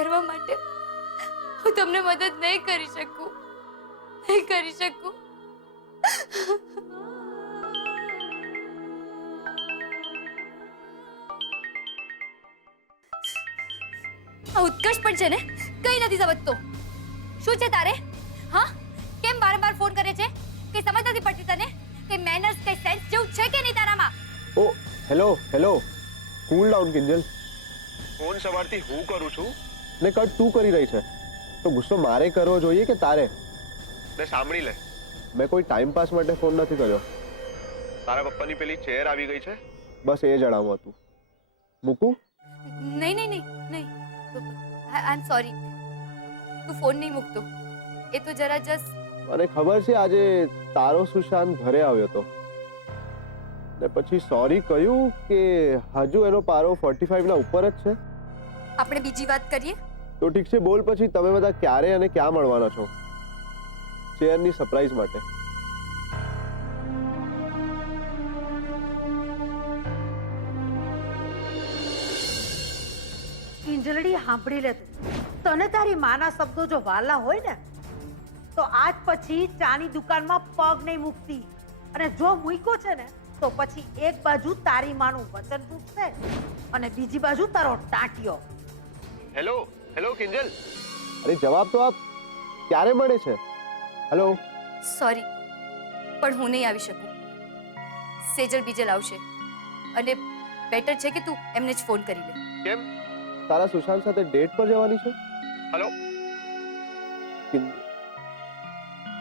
કરવા માટે હું તમને મદદ નહીં કરી શકું, નહીં કરી શકું. આ ઉત્કર્ષ પણ છે ને કઈ નથી સમજતો. શું છે તારે? હા, કેમ વારંવાર ફોન કરે છે? કઈ સમજ નથી પડતી તને? કઈ મેનર્સ, કઈ સેન્સ જેવું છે કે નહીં તારામાં? Oh hello hello, cool down Kinjal. Phone સવારથી હું કરું છું ને કટ તું કરી રહી છે, તો ગુસ્સો મારે કરવો જોઈએ કે તારે? ને સાંભળી લે, મેં કોઈ ટાઈમ પાસ માટે ફોન નથી કર્યો. તારા પપ્પાની પેલી ચેર આવી ગઈ છે. બસ એ જણાવવું હતું. મૂકું? નહીં નહીં નહીં નહીં, આઈ એમ સોરી. તું ફોન નહીં મૂકતો. એ તો જરા જસ્ટ. મને ખબર છે આજે તારો સુશાંત ઘરે આવ્યો હતો ને પછી સોરી કહ્યું કે હજુ એનો પારો 45 ના ઉપર જ છે. આપણે બીજી વાત કરીએ. તો ઠીક છે, બોલ પછી તમે બધા ક્યારે અને ક્યાં મળવાના છો ચેરની સરપ્રાઈઝ માટે? કિંજલડી સાંભળી લે તું. તને તારી માના શબ્દો જો વાલા હોય ને તો આજ પછી ચાની દુકાનમાં પગ નહીં મૂકતી, અને જો મૂક્યો છે ને તો પછી એક બાજુ તારી માનું વચન તૂટશે અને બીજી બાજુ તારો ટાંટિયો. હેલો હેલો કિંજલ, અરે જવાબ તો આપ. ક્યારે મળે છે? હેલો. સોરી, પણ હું નહીં આવી શકું. સેજલ બીજલ આવશે અને બેટર છે કે તું એમને જ ફોન કરી લે. કેમ? તારા સુશાંત સાથે ડેટ પર જવાની છે? હેલો,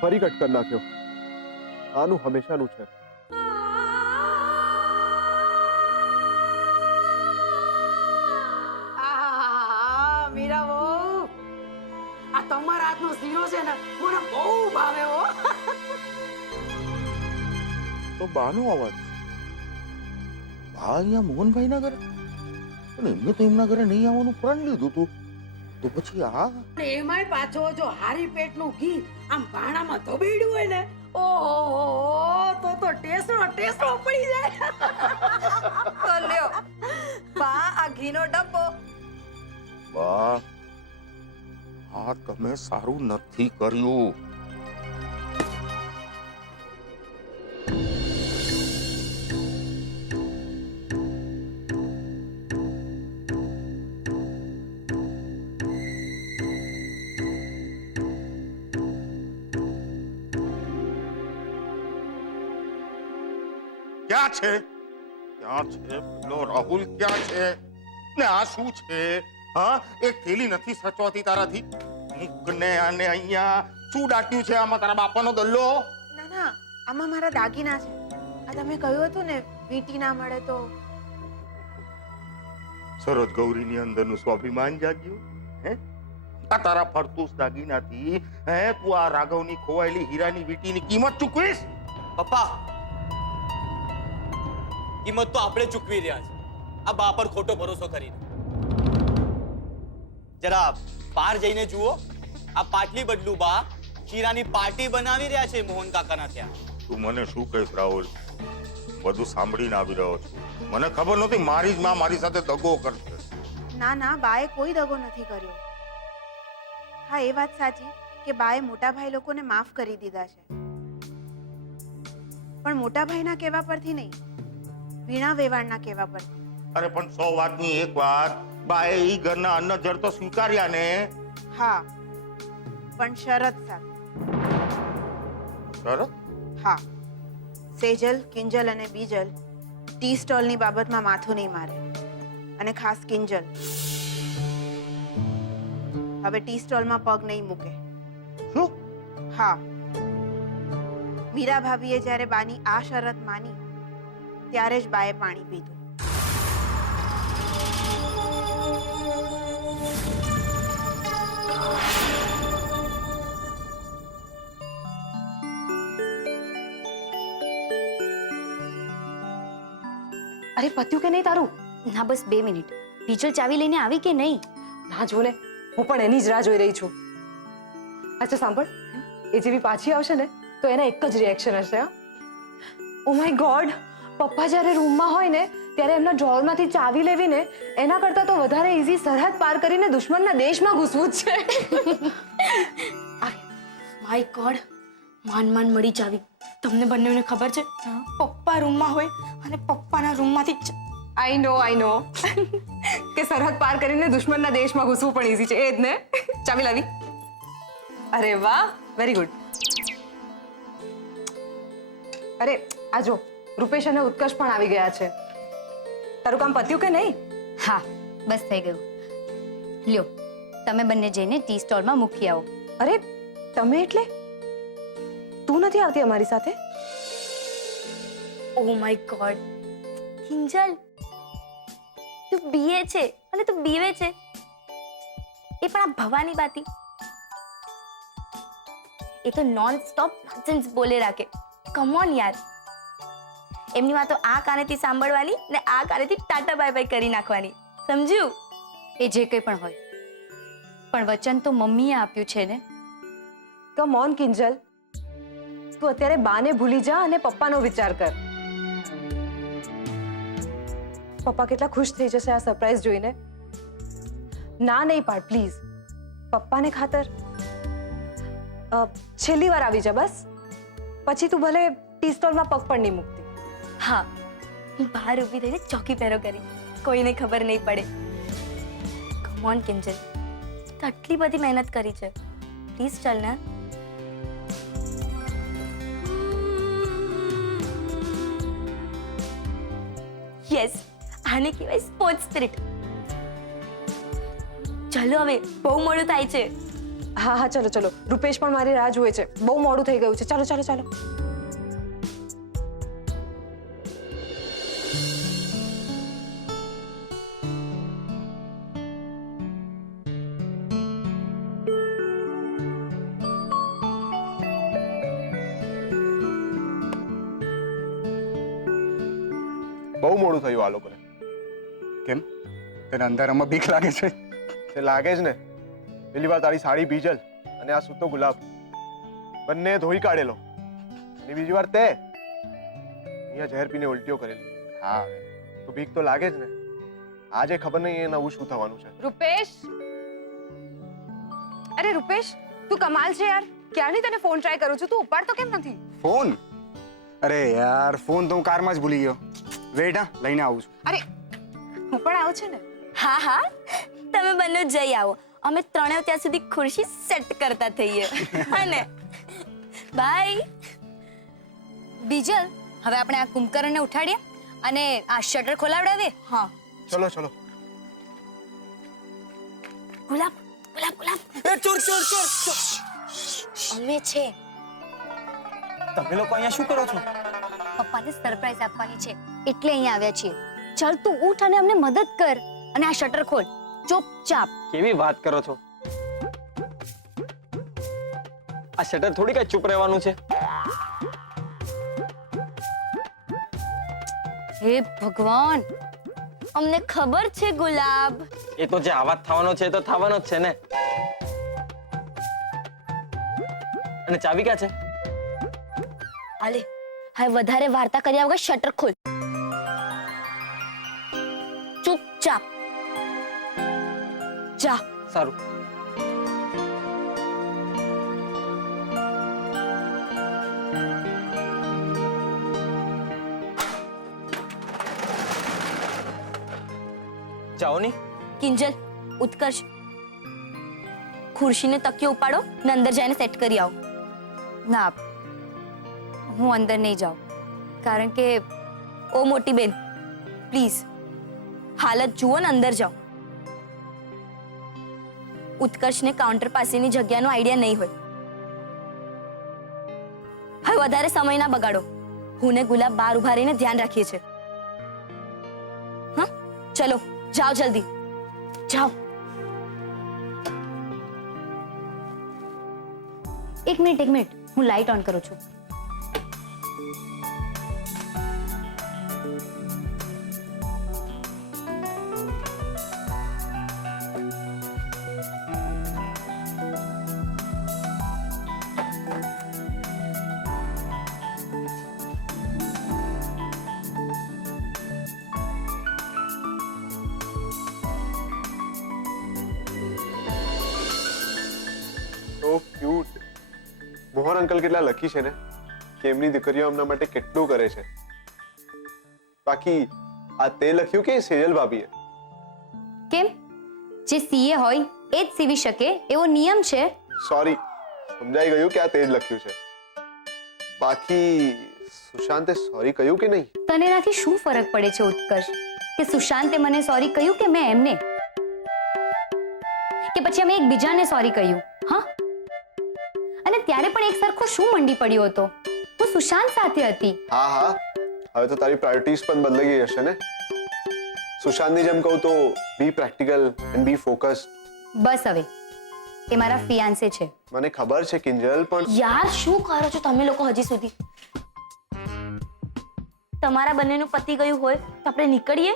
ફરી કટ કરી નાખ્યો. આનું હંમેશાનું છે. મીરા બહુ આ તમારા હાથનો શીરો છે ને મને બહુ ભાવે હો. તો બાનો અવાજ. બા અહીંયા મોહનભાઈ ના ઘરે, અને એમને તો એમના ઘરે નહીં આવવાનું પ્રણ લીધું તું, તો પછી આ એમાંય પાછો જો હારી પેટનું ઘી આમ ભાણામાં ધબેડ્યું હોય ને, ઓહો તો ટેસ્ટો પડી જાય. તો લ્યો બા, આ ઘીનો ડબ્બો. બા આ તમે સારું નથી કર્યું. ક્યાં છે? ક્યાં છે પેલો રાહુલ? ક્યાં છે? ને આ શું છે? હા, એક થેલી નથી સચવાતી તારાથી. મૂકને આને અહીંયા. શું દાટ્યું છે આમાં તારા બાપાનો દલ્લો? ના ના, આમાં મારા દાગીના છે. આ તમે કહ્યું હતું ને વીંટી ના મળે તો. સરોજ ગૌરીની અંદરનું સ્વાભિમાન જાગ્યું. હે, આ તારા ફરતુસ દાગીનાથી હે તું આ રાઘવની ખોવાયેલી હીરાની વીંટીની કિંમત ચૂકવીશ? પપ્પા, કિંમત તો આપણે ચૂકવી રહ્યા છે આ બા પર ખોટો ભરોસો કરીને. જરા બહાર જઈને જુઓ, આ પાટલી બદલું બા શીરાની પાર્ટી બનાવી રહ્યા છે મોહન કાકાના ત્યાં. તું મને શું કહીશ રાહુલ? બધું સાંભળીને આવી રહ્યો છું. મને ખબર નહોતી મારી જ માં મારી સાથે દગો કરશે. ના ના, બાએ કોઈ દગો નથી કર્યો. હા, એ વાત સાચી કે બાએ મોટા ભાઈ લોકોને માફ કરી દીધા છે, પણ મોટા ભાઈના કહેવા પરથી નહીં, વીણા વેવાણના કહેવા પરથી. અરે પણ 100 વાતની એક વાત, બાએ ઈ ઘરના અન્ન જળ તો સ્વીકાર્યા ને. હા, પણ શરત સાથે. શરત? હા, સેજલ, કિંજલ અને બીજલ ટી સ્ટોલની બાબતમાં માથું નહીં મારે, અને ખાસ કિંજલ હવે ટી સ્ટોલમાં પગ નહીં મૂકે. શું? હા, મીરા ભાભીએ જ્યારે બાની આ શરત માની ત્યારે જ બાએ પાણી પીધું. અરે પત્યું કે નહીં તારું? ના, બસ 2 મિનિટ. બીજલ ચાવી લઈને આવી કે નહીં? ના જો ને, હું પણ એની જ રાહ જોઈ રહી છું. અચ્છા સાંભળ, એ જેવી પાછી આવશે ને તો એના એક જ રિએક્શન હશે. ઓ માય ગોડ, પપ્પા જ્યારે રૂમમાં હોય ને ત્યારે એમના ડ્રોવરમાંથી ચાવી લેવી ને એના કરતાં તો વધારે ઈઝી સરહદ પાર કરીને દુશ્મનના દેશમાં ઘૂસવું જ છે. માય ગોડ, માંડ માંડ મળી ચાવી. તમને બંનેને ખબર છે પપ્પા રૂમમાં હોય અને પપ્પાના રૂમમાંથી આઈ નો કે સરહદ પાર કરીને દુશ્મનના દેશમાં ઘૂસવું પણ ઈઝી છે. એ જ ને? ચાવી લાવી. અરે વાહ, વેરી ગુડ. અરે આ જો, રૂપેશ અને ઉત્કર્ષ પણ આવી ગયા છે. તારું કામ પત્યું કે નહીં? હા, બસ થઈ ગયું. લ્યો, તમે બંને જઈને ટી સ્ટોલમાં મૂકી આવો. અરે તમે એટલે તું નથી આવતી અમારી સાથે? ઓ માય ગોડ, કિંજલ, તું બીએ છે અને તું બીવે છે, એ પણ આ ભવાની બાતી. એ તો નોન સ્ટોપ નોનસેન્સ બોલે રાખે. કમ ઓન યાર, એમની વાતો આ કાનેથી સાંભળવાની ને આ કાનેથી ટાટા બાય બાય કરી નાખવાની, સમજ્યું? એ જે કંઈ પણ હોય, પણ વચન તો મમ્મીએ આપ્યું છે ને. કમ ઓન કિંજલ, તું અત્યારે બાને ભૂલી જા અને પપ્પાનો વિચાર કર. પપ્પા કેટલા ખુશ થઈ જશે આ સરપ્રાઈઝ જોઈને. ના નહીં પાડ પ્લીઝ, પપ્પાને ખાતર. છેલ્લી વાર આવી જા બસ, પછી તું ભલે ટી સ્ટોલમાં પગ પણ નહીં મૂકતી. હા, હું બહાર ઊભી થઈને ચોકી પહેરો કરી, કોઈને ખબર નહીં પડે. કમ ઓન કિંજલ, તો આટલી બધી મહેનત કરી છે, પ્લીઝ ચાલ ને. યસ, આને કહેવાય સ્પોર્ટ્સ સ્પિરિટ. ચલો હવે, બહુ મોડું થાય છે. હા હા, ચલો ચલો, રૂપેશ પણ મારી રાહ જુએ છે. બહુ મોડું થઈ ગયું છે. ચાલો ચાલો ચાલો. બહુ મોડું થયું આ લોકોને. કેમ તને અંધારામાં બીક લાગે છે? તે લાગે જ ને. પેલી વાર તારી સાડી બીજલ અને આ સૂતો ગુલાબ બંને ધોઈ કાઢેલો, અને બીજી વાર તે અહીંયા ઝેર પીને ઉલટીઓ કરેલી. હા, તો બીક તો લાગે જ ને. આજે ખબર નહીં એ નવું શું થવાનું છે. રૂપેશ, અરે રૂપેશ, તું કમાલ છે યાર. ક્યારની તને ફોન ટ્રાય કરું છું, તું ઉપાડતો કેમ નથી? ફોન? અરે યાર, ફોન તો હું કારમાં જ ભૂલી ગયો. વેઇટ, હા, લઈને આવું છું. અરે હું પણ આવું છું ને. હા હા, તમે બંને જઈ આવો, અમે ત્રણેય ત્યાં સુધી ખુરશી સેટ કરતા થઈએ. અને બાય. બીજલ, હવે આપણે આ કુંભકર્ણને ઉઠાડીએ અને આ શટર ખોલાવડાવીએ. હા, ચલો ચલો. ગુલાબ ગુલાબ ગુલાબ. એ ચોર ચોર ચોર ચોર. અમે છે. તમે લોકો અહીંયા શું કરો છો? પપ્પાને સરપ્રાઈઝ આપવાની છે એટલે અહીંયા આવ્યા છીએ. ચાલ તું ઉઠ અને અમને મદદ કર અને આ શટર ખોલ ચૂપચાપ. કેવી વાત કરો છો? આ શટર થોડી કઈ ચૂપ રહેવાનું છે. હે ભગવાન, અમને ખબર છે ગુલાબ. એ તો જે આવાજ થવાનો છે એ તો થવાનો જ છે ને. અને ચાવી ક્યાં છે? આલે, હવે વધારે વાર્તા કર્યા વગર શટર ખોલ ચૂપચાપ. જા. સારું. જાઓ ની. કિંજલ, ઉત્કર્ષ, ખુરશીને તકિયો ઉપાડો ને અંદર જઈને સેટ કરી આવો. ના, હું અંદર નહીં જાઉં, કારણ કે ઓ મોટી બેન, પ્લીઝ હાલત જુઓ ને અંદર જાઓ. ઉત્કર્ષને કાઉન્ટર પાસેની જગ્યાનો આઈડિયા નહીં હોય. હવે વધારે સમય ના બગાડો. હું ને ગુલાબ બહાર ઉભા રહીને ધ્યાન રાખીએ છીએ. હા, ચલો જાઓ, જલ્દી જાઓ. એક મિનિટ, હું લાઈટ ઓન કરું છું. મોહન અંકલ કેટલા લકી છે ને કે એમની દીકરીઓ એમના માટે કેટલું કરે છે. બાકી આ તે લખ્યું કે સેજલ ભાભીએ? કેમ? જે સીએ હોય એ જ સીવી શકે એવો નિયમ છે. સોરી, સમજાઈ ગયું કે આ તે જ લખ્યું છે. બાકી સુશાંતે સોરી કહ્યું કે નહીં? તને એનાથી શું ફરક પડે છે ઉત્કર્ષ કે સુશાંતે મને સોરી કહ્યું કે મેં એમને, કે પછી અમે એકબીજાને સોરી કહ્યું? હા, અને ત્યારે પણ એક સરખો શું મંડી પડ્યો હતો? હું સુશાંત સાથે હતી. હા હા, હવે તો તારી પ્રાયોરિટીઝ પણ બદલાઈ ગઈ હશે ને. સુશાંતની જેમ કહું તો be practical and be focused. બસ હવે એ મારા ફિયાન્સે છે. મને ખબર છે કિંજલ, પણ યાર શું કરો છો તમે લોકો હજી સુધી? તમારા બંનેનું પતિ ગયું હોય તો આપણે નીકળીએ.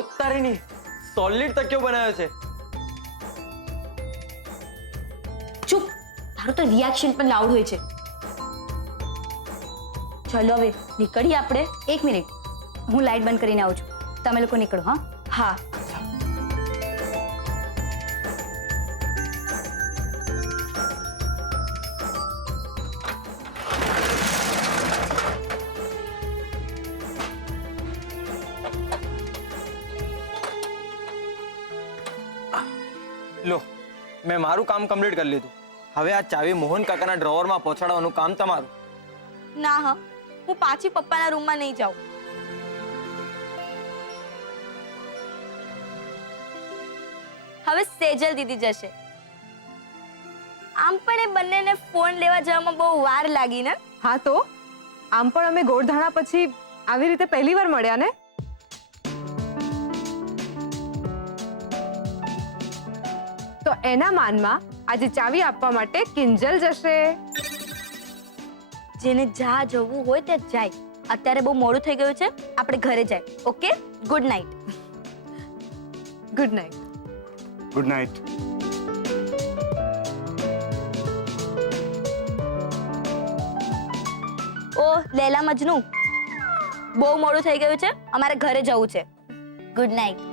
ઉત્તરીની સોલિડ તકિયો બનાવ્યો છે. ચૂપ, તારું તો રિએક્શન પણ લાઉડ હોય છે. ચલો હવે નીકળીએ આપણે. એક મિનિટ, હું લાઈટ બંધ કરીને આવું છું. તમે લોકો નીકળો. હા હા. લો, મેં મારું કામ કમ્પ્લીટ કરી લીધું. હવે આ ચાવી મોહન કાકાના ડ્રોવરમાં પહોંચાડવાનું કામ તમારું. ના હા, હું પાછી પપ્પાના રૂમમાં નહીં જાઉં. હવે સેજલ દીદી જશે. આમ પણ એ બંનેને ફોન લેવા જવામાં બહુ વાર લાગી ને. હા તો આમ પણ અમે ગોળધાણા પછી આવી રીતે પહેલી વાર મળ્યા ને. તો એના માનમાં આજે ચાવી આપવા માટે કિંજલ જશે. જેને જા જવું હોય તે જાય. અત્યારે બહુ મોડું થઈ ગયું છે, આપણે ઘરે જાય. Okay, good night. Good night. Good night. ઓ લેલા મજનુ, બહુ મોડું થઈ ગયું છે, અમારે ઘરે જવું છે. Good night.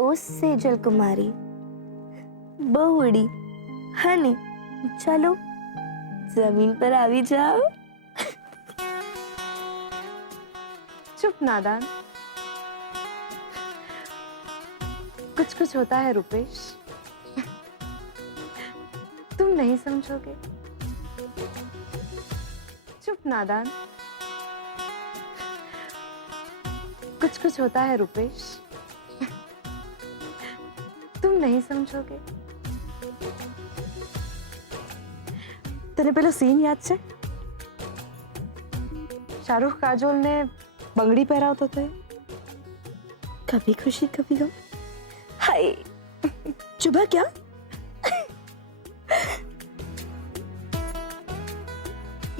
ओ सेजल कुमारी बहुड़ी हनी, चलो जमीन पर आवी जाओ. चुप नादान. कुछ कुछ होता है रुपेश, तुम नहीं समझोगे. चुप नादान. कुछ कुछ होता है रुपेश, तुम नहीं समझोगे. तने पेलो सीन याद छे? शाहरुख काजोल ने બંગડી પહેરાવતો હતો. कभी खुशी कभी गम. हाय चुभा क्या?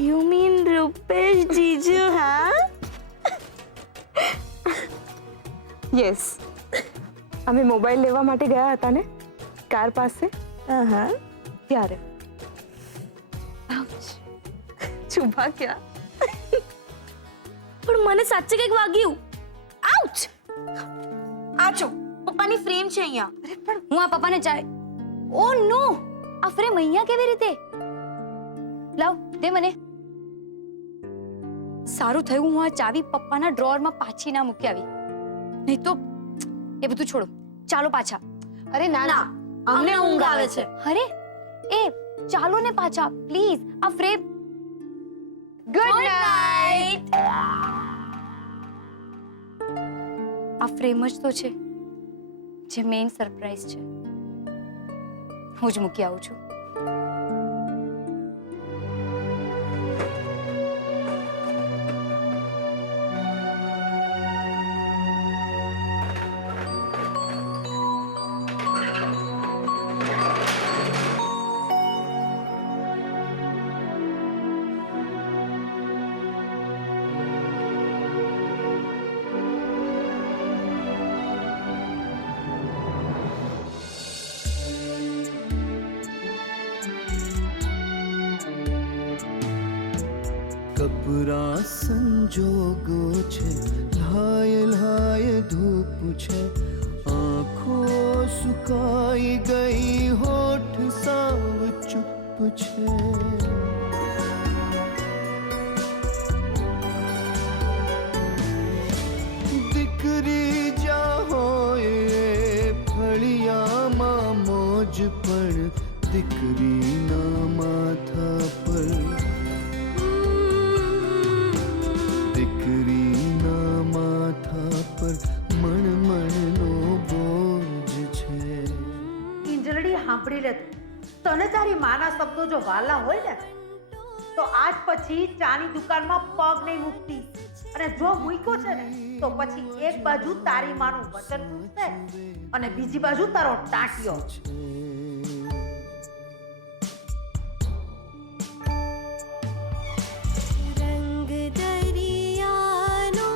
You mean रुपेश जीजू? हाँ યસ, અમે મોબાઈલ લેવા માટે ગયા હતા ને કાર પાસે, हाँ. ત્યારે. ચુભા ક્યાં? પણ મને સાચે કંઈક વાગ્યું. આઉચ! આ જો પપ્પાની ફ્રેમ છે અહીંયા. અરે પણ હું આ પપ્પાને ચાય. ઓ નો, આ ફ્રેમ અહીંયા કેવી રીતે? લાવ દે મને. સારું થયું હું આ ચાવી પપ્પાના ડ્રોવરમાં પાછી ના મૂકી આવી, નહીં તો એ બધું છોડો, ચાલો પાછા. અરે ના ના, અમને ઊંઘ આવે છે. અરે એ ચાલો ને પાછા પ્લીઝ. આ ફ્રેમ. Good night. આ ફ્રેમ જ તો છે જે મેઇન સરપ્રાઈઝ છે. હું જ મૂકી આવું છું. કપરા સંજોગો છે, લાય લાય ધૂપ છે, આંખો સુકાઈ ગઈ, હોઠ સાવ ચૂપ છે. દીકરી જા હોય ફળિયામાં મોજ, પણ દીકરીના માથા પર, દીકરીના માથા પર મણમણનો બોજ છે. કિંજલડી સાંભળી લે તું. તને તારી માના શબ્દો જો વાલા હોય ને તો આજ પછી ચાની દુકાનમાં પગ નહીં મૂકતી, અને જો મૂક્યો છે ને તો પછી એક બાજુ તારી માનું વચન તૂટશે અને બીજી બાજુ તારો ટાંટિયો. રંગ દરિયાનો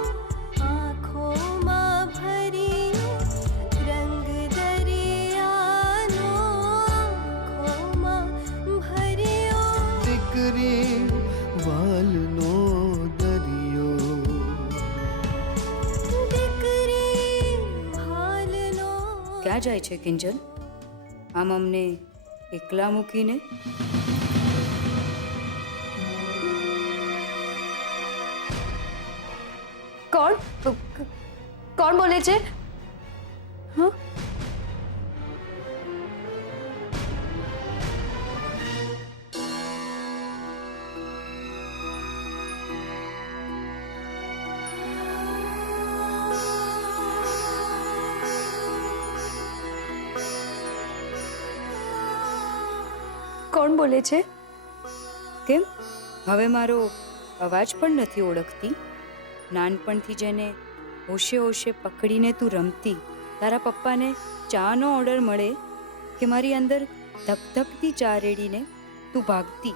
આંખોમાં ભર્યો, રંગ દરિયાનો આંખોમાં ભર્યો. દીકરી વાલનો દરિયો, દીકરી વાલનો. ક્યાં જાય છે કિંજલ? આમ અમને એકલા મૂકીને? કોણ કોણ બોલે છે? હા, કોણ બોલે છે? કેમ હવે મારો અવાજ પણ નથી ઓળખતી? નાનપણથી જેને હોશે હોશે પકડીને તું રમતી, તારા પપ્પાને ચાનો ઓર્ડર મળે કે મારી અંદર ધકધકતી ચા રેડીને તું ભાગતી,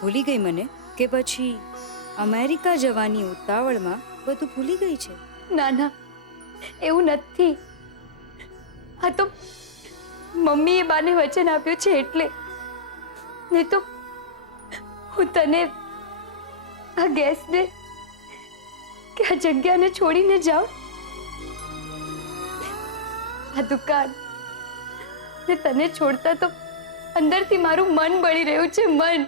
ભૂલી ગઈ મને? કે પછી અમેરિકા જવાની ઉતાવળમાં બધું ભૂલી ગઈ છે? ના ના, એવું નથી. આ તો મમ્મીએ બાને વચન આપ્યું છે એટલે. નહીં તો હું તને, આ ગેસને કે આ જગ્યાને છોડીને જાઉં? આ દુકાન ને તને છોડતા તો અંદરથી મારું મન બળી રહ્યું છે, મન.